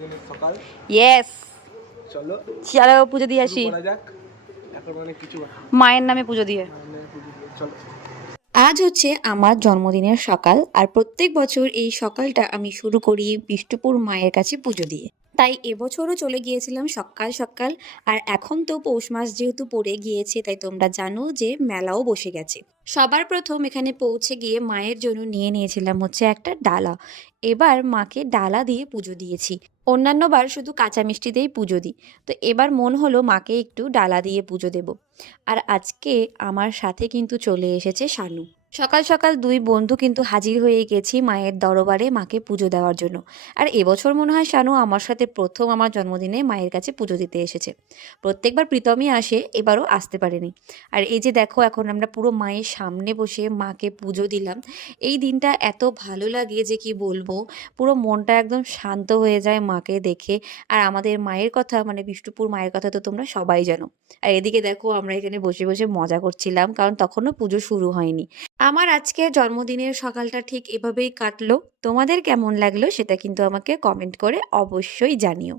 দিনের সকাল। ইয়েস, চলো চলো পুজো দিয়ে শুরু আসি। করা যাক। এখন অনেক কিছু মায়ের নামে পুজো দিয়ে। চলো। আজ হচ্ছে আমার জন্মদিনের সকাল, আর প্রত্যেক বছর এই সকালটা আমি শুরু করি বিষ্ণুপুর মায়ের কাছে পুজো দিয়ে। তাই এবছরও চলে গিয়েছিলাম সকাল সকাল। আর এখন তো পৌষ মাস যেহেতু পড়ে গিয়েছে, তাই তোমরা জানো যে মেলাও বসে গেছে। সবার প্রথম এখানে পৌঁছে গিয়ে মায়ের জন্য নিয়ে নিয়েছিলাম হচ্ছে একটা ডালা। এবার মাকে ডালা দিয়ে পুজো দিয়েছি। অন্যান্য বার শুধু কাঁচা মিষ্টি দিয়েই পুজো দিই, তো এবার মন হলো মাকে একটু ডালা দিয়ে পুজো দেব। আর আজকে আমার সাথে কিন্তু চলে এসেছে শানু। সকাল সকাল দুই বন্ধু কিন্তু হাজির হয়ে গেছি মায়ের দরবারে মাকে পুজো দেওয়ার জন্য। আর এবছর মনে হয় শানু আমার সাথে প্রথম আমার জন্মদিনে মায়ের কাছে পুজো দিতে এসেছে। প্রত্যেকবার প্রীতমই আসে, এবারও আসতে পারেনি। আর এই যে দেখো, এখন আমরা পুরো মায়ের সামনে বসে মাকে পুজো দিলাম। এই দিনটা এত ভালো লাগে যে কি বলবো, পুরো মনটা একদম শান্ত হয়ে যায় মাকে দেখে। আর আমাদের মায়ের কথা, মানে বিষ্ণুপুর মায়ের কথা তো তোমরা সবাই জানো। আর এদিকে দেখো, আমরা এখানে বসে বসে মজা করছিলাম, কারণ তখনও পুজো শুরু হয়নি। আমার আজকে জন্মদিনের সকালটা ঠিক এভাবেই কাটলো। তোমাদের কেমন লাগলো সেটা কিন্তু আমাকে কমেন্ট করে অবশ্যই জানিও।